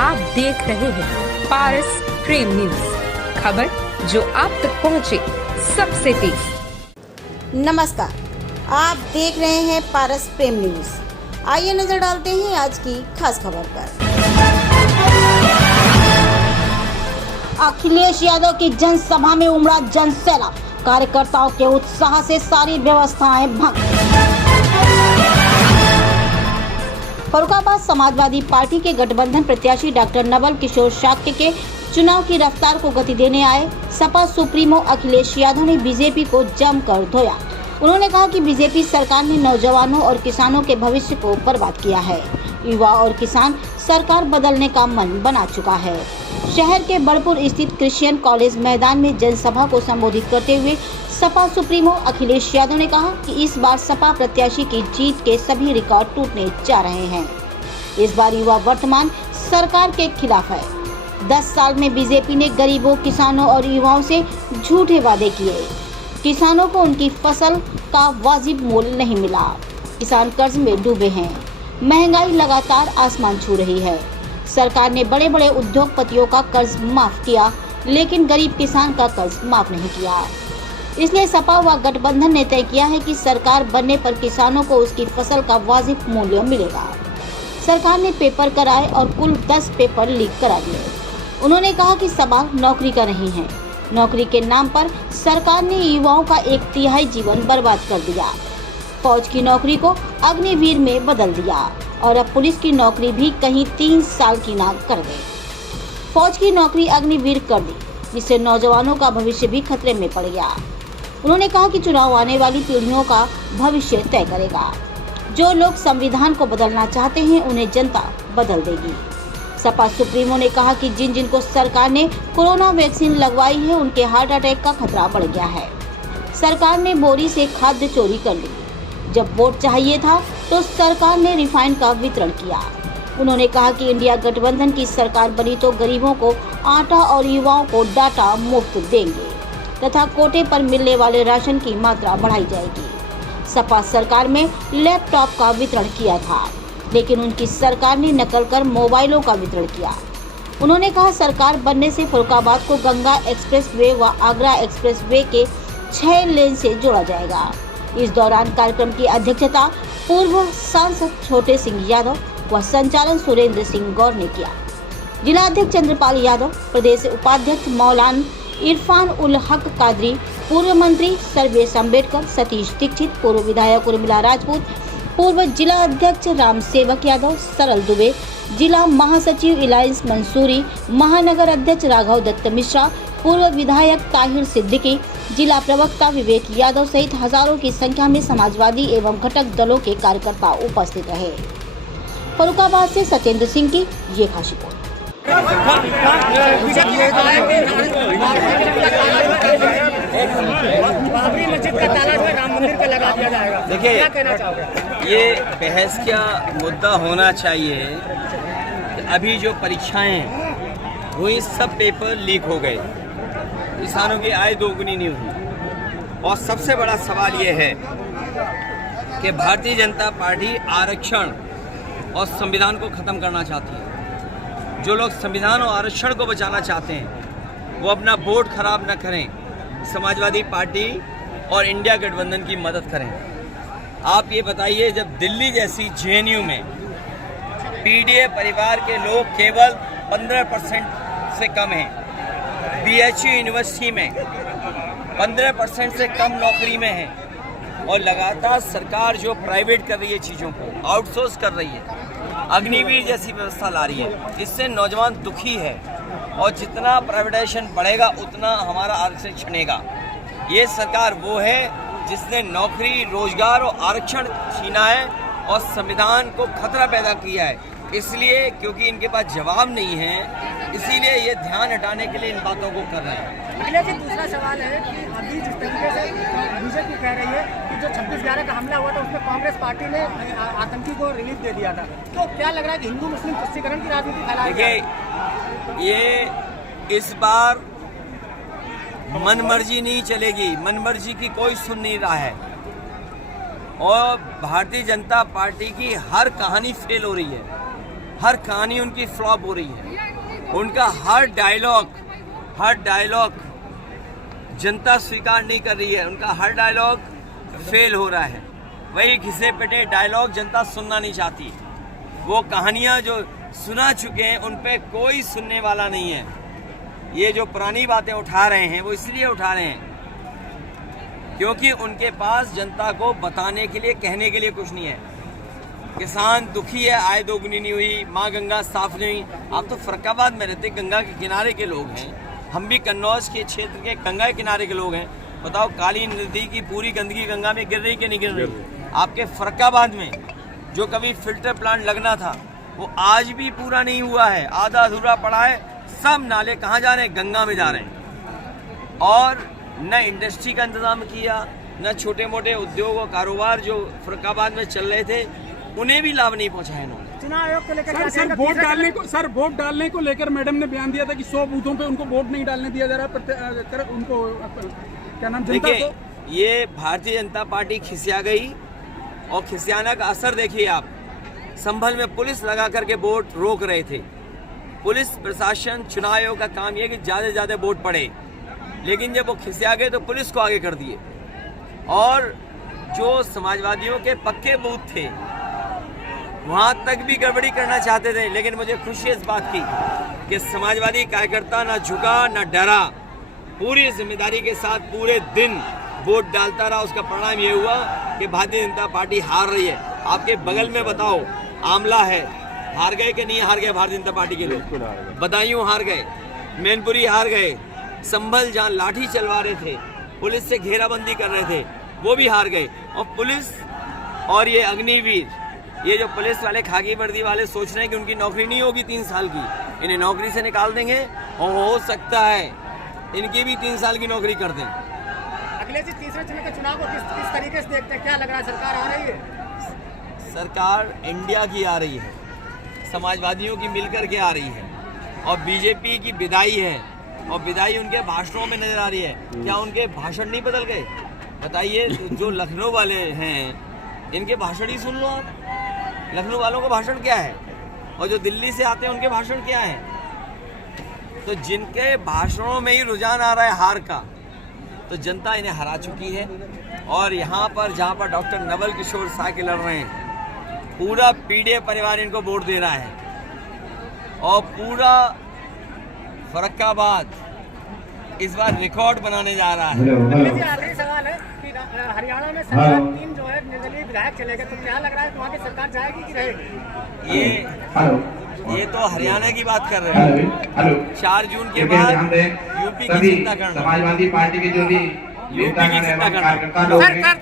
आप देख रहे हैं पारस प्रेम न्यूज, खबर जो आप तक पहुंचे सबसे तेज। नमस्कार, आप देख रहे हैं पारस प्रेम न्यूज। आइए नजर डालते हैं आज की खास खबर पर। अखिलेश यादव की जनसभा में उमड़ा जनसैलाब, कार्यकर्ताओं के उत्साह से सारी व्यवस्थाएं भंग। फर्रुखाबाद समाजवादी पार्टी के गठबंधन प्रत्याशी डॉक्टर नवल किशोर शाक्य के चुनाव की रफ्तार को गति देने आए सपा सुप्रीमो अखिलेश यादव ने बीजेपी को जमकर धोया। उन्होंने कहा कि बीजेपी सरकार ने नौजवानों और किसानों के भविष्य को बर्बाद किया है। युवा और किसान सरकार बदलने का मन बना चुका है। शहर के बड़पुर स्थित क्रिश्चियन कॉलेज मैदान में जनसभा को संबोधित करते हुए सपा सुप्रीमो अखिलेश यादव ने कहा कि इस बार सपा प्रत्याशी की जीत के सभी रिकॉर्ड टूटने जा रहे हैं। इस बार युवा वर्तमान सरकार के खिलाफ है। 10 साल में बीजेपी ने गरीबों, किसानों और युवाओं से झूठे वादे किए। किसानों को उनकी फसल का वाजिब मूल्य नहीं मिला। किसान कर्ज में डूबे हैं। महंगाई लगातार आसमान छू रही है। सरकार ने बड़े बड़े उद्योगपतियों का कर्ज माफ किया, लेकिन गरीब किसान का कर्ज माफ नहीं किया। इसलिए सपा व गठबंधन ने तय किया है कि सरकार बनने पर किसानों को उसकी फसल का वाजिब मूल्य मिलेगा। सरकार ने पेपर कराए और कुल 10 पेपर लीक करा दिए। उन्होंने कहा कि सवाल नौकरी का नहीं है। नौकरी के नाम पर सरकार ने युवाओं का 1/3 जीवन बर्बाद कर दिया। फौज की नौकरी को अग्निवीर में बदल दिया और अब पुलिस की नौकरी भी कहीं 3 साल की ना कर दे। फौज की नौकरी अग्निवीर कर दी, जिससे नौजवानों का भविष्य भी खतरे में पड़ गया। उन्होंने कहा कि चुनाव आने वाली पीढ़ियों का भविष्य तय करेगा। जो लोग संविधान को बदलना चाहते हैं, उन्हें जनता बदल देगी। सपा सुप्रीमो ने कहा कि जिन जिनको सरकार ने कोरोना वैक्सीन लगवाई है, उनके हार्ट अटैक का खतरा बढ़ गया है। सरकार ने बोरी से खाद्य चोरी कर ली। जब वोट चाहिए था तो सरकार ने रिफाइंड का वितरण किया। उन्होंने कहा कि इंडिया गठबंधन की सरकार बनी तो गरीबों को आटा और युवाओं को डाटा मुफ्त देंगे तथा कोटे पर मिलने वाले राशन की मात्रा बढ़ाई जाएगी। सपा सरकार में लैपटॉप का वितरण किया था, लेकिन उनकी सरकार ने नकल कर मोबाइलों का वितरण किया। उन्होंने कहा सरकार बनने से फर्रुखाबाद को गंगा एक्सप्रेसवे व आगरा एक्सप्रेसवे के 6 लेन से जोड़ा जाएगा। इस दौरान कार्यक्रम की अध्यक्षता पूर्व सांसद छोटे सिंह यादव व संचालन सुरेंद्र सिंह गौर ने किया। जिला अध्यक्ष चंद्रपाल यादव, प्रदेश उपाध्यक्ष मौलाना इरफान उल हक कादरी, पूर्व मंत्री सर्वेश अम्बेडकर, सतीश दीक्षित, पूर्व विधायक उर्मिला राजपूत, पूर्व जिला अध्यक्ष राम सेवक यादव, सरल दुबे, जिला महासचिव इलायंस मंसूरी, महानगर अध्यक्ष राघव दत्त मिश्रा, पूर्व विधायक ताहिर सिद्दीकी, जिला प्रवक्ता विवेक यादव सहित हजारों की संख्या में समाजवादी एवं घटक दलों के कार्यकर्ता उपस्थित रहे। फर्रुखाबाद से सत्येंद्र सिंह की ये खास रिपोर्ट। बाबरी मस्जिद का ताला जो है राम मंदिर पे लगा दिया जाएगा। देखिए, क्या कहना चाहोगे? ये बहस का मुद्दा होना चाहिए। अभी जो परीक्षाएं हुई, सब पेपर लीक हो गए, किसानों की आय दोगुनी नहीं हुई। और सबसे बड़ा सवाल ये है कि भारतीय जनता पार्टी आरक्षण और संविधान को ख़त्म करना चाहती है। जो लोग संविधान और आरक्षण को बचाना चाहते हैं, वो अपना वोट खराब न करें, समाजवादी पार्टी और इंडिया गठबंधन की मदद करें। आप ये बताइए, जब दिल्ली जैसी जेएनयू में पीडीए परिवार के लोग केवल 15% से कम हैं, बीएचयू यूनिवर्सिटी में 15% से कम नौकरी में हैं, और लगातार सरकार जो प्राइवेट कर रही है, चीज़ों को आउटसोर्स कर रही है, अग्निवीर जैसी व्यवस्था ला रही है, इससे नौजवान दुखी है। और जितना प्राइवेटाइजेशन बढ़ेगा उतना हमारा आरक्षण छिनेगा। ये सरकार वो है जिसने नौकरी, रोजगार और आरक्षण छीना है और संविधान को खतरा पैदा किया है। इसलिए क्योंकि इनके पास जवाब नहीं है, इसीलिए ये ध्यान हटाने के लिए इन बातों को कर रहे हैं। अखिलेश जी, दूसरा सवाल है कि अभी जिस तरीके से बीजेपी कह रही है कि जो 26/11 का हमला हुआ था, उसमें कांग्रेस पार्टी ने आतंकी को रिलीफ दे दिया था, तो क्या लग रहा है कि हिंदू मुस्लिम तुष्टीकरण की राजनीति फैलाई? देखिए, ये इस बार मनमर्जी नहीं चलेगी। मनमर्जी की कोई सुन नहीं रहा है और भारतीय जनता पार्टी की हर कहानी फेल हो रही है। हर कहानी उनकी फ्लॉप हो रही है। उनका हर डायलॉग जनता स्वीकार नहीं कर रही है, उनका हर डायलॉग फेल हो रहा है। वही घिसे पिटे डायलॉग जनता सुनना नहीं चाहती। वो कहानियां जो सुना चुके हैं उन पे कोई सुनने वाला नहीं है। ये जो पुरानी बातें उठा रहे हैं वो इसलिए उठा रहे हैं क्योंकि उनके पास जनता को बताने के लिए, कहने के लिए कुछ नहीं है। किसान दुखी है, आय दोगुनी नहीं हुई, माँ गंगा साफ नहीं हुई। आप तो फरक्काबाद में रहते, गंगा के किनारे के लोग हैं, हम भी कन्नौज के क्षेत्र के गंगा के किनारे के लोग हैं। बताओ काली नदी की पूरी गंदगी गंगा में गिर रही कि नहीं गिर रही? आपके फरक्काबाद में जो कभी फिल्टर प्लांट लगना था वो आज भी पूरा नहीं हुआ है, आधा अधूरा पड़ा है। सब नाले कहाँ जा रहे हैं? गंगा में जा रहे हैं। और न इंडस्ट्री का इंतजाम किया, न छोटे मोटे उद्योग और कारोबार जो फरक्काबाद में चल रहे थे उन्हें भी लाभ नहीं पहुंचाया इन्होंने। चुनाव आयोग को लेकर सर वोट डालने को लेकर मैडम ने बयान दिया था कि 100 बूथों पे उनको वोट नहीं डालने दिया जा रहा। उनको क्या नाम, देखिए ये भारतीय जनता पार्टी खिसिया गई और खिसियाना का असर देखिए आप। संभल में पुलिस लगा करके वोट रोक रहे थे। पुलिस प्रशासन, चुनाव आयोग का काम यह कि ज्यादा से ज्यादा वोट पड़े, लेकिन जब वो खिसिया गए तो पुलिस को आगे कर दिए। और जो समाजवादियों के पक्के बूथ थे वहां तक भी गड़बड़ी करना चाहते थे, लेकिन मुझे खुशी है इस बात की कि समाजवादी कार्यकर्ता ना झुका ना डरा, पूरी जिम्मेदारी के साथ पूरे दिन वोट डालता रहा। उसका परिणाम ये हुआ कि भारतीय जनता पार्टी हार रही है। आपके बगल में बताओ आमला है, हार गए कि नहीं हार गए भारतीय जनता पार्टी के लोग? बदायूं हार गए, मैनपुरी हार गए, संभल जहां लाठी चलवा रहे थे, पुलिस से घेराबंदी कर रहे थे, वो भी हार गए। और पुलिस और ये अग्निवीर, ये जो पुलिस वाले खाकी वर्दी वाले सोच रहे हैं कि उनकी नौकरी नहीं होगी 3 साल की, इन्हें नौकरी से निकाल देंगे और हो सकता है इनकी भी 3 साल की नौकरी कर दें। अगले जी तीसरे चरण के चुनाव को किस तरीके से देखते हैं? क्या लग रहा है, सरकार आ रही है? सरकार इंडिया की आ रही है, समाजवादियों की मिलकर के आ रही है, और बीजेपी की विदाई है, और विदाई उनके भाषणों में नजर आ रही है। क्या उनके भाषण नहीं बदल गए? बताइए, जो लखनऊ वाले हैं इनके भाषण ही सुन लो आप। लखनऊ वालों का भाषण क्या है और जो दिल्ली से आते हैं उनके भाषण क्या है? तो जिनके भाषणों में ही रुझान आ रहा है हार का, तो जनता इन्हें हरा चुकी है। और यहाँ पर जहाँ पर डॉक्टर नवल किशोर साके लड़ रहे हैं, पूरा पीडीए परिवार इनको वोट दे रहा है और पूरा फरक्काबाद इस बार रिकॉर्ड बनाने जा रहा है। आखिरी सवाल है कि हरियाणा में सरकार 3 जो है निर्दलीय विधायक चले गए, तो क्या लग रहा है कि वहाँ की सरकार जाएगी कि रहेगी? ये तो हरियाणा की बात कर रहे हैं। 4 जून के बाद यूपी की चिंता करना, समाजवादी पार्टी के जो भी यूपी की चिंता करना।